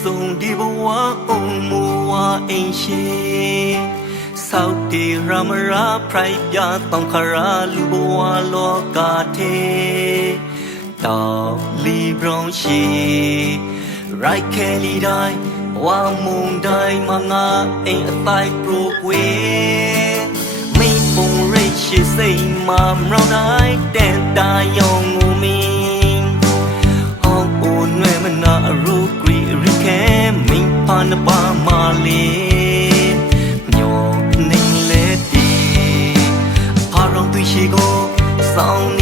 ส่งดีบวะองมัวเอเชสาวตีรามราพรายาต้องคาราลูบวาโลกาเท ตอบลีบรองชีไรแค่ลีได้ ว่ามุงได้มางา เองตายปลูกเว ไม่ปงเรชิเซมาเราได้แต่ตายองနပါမာလီညောနေလေတီဖာရောင်သူရှိကိုစောင်း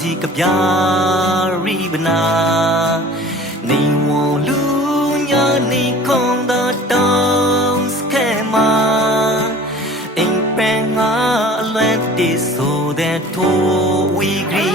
စီကပြာရိဗနာနေဝလူညာနေခုံတာတောင်းစခဲမာအိမ်ပန်ငါအလွဲ့တိဆိုတဲ့ထိုးဝီဂရီ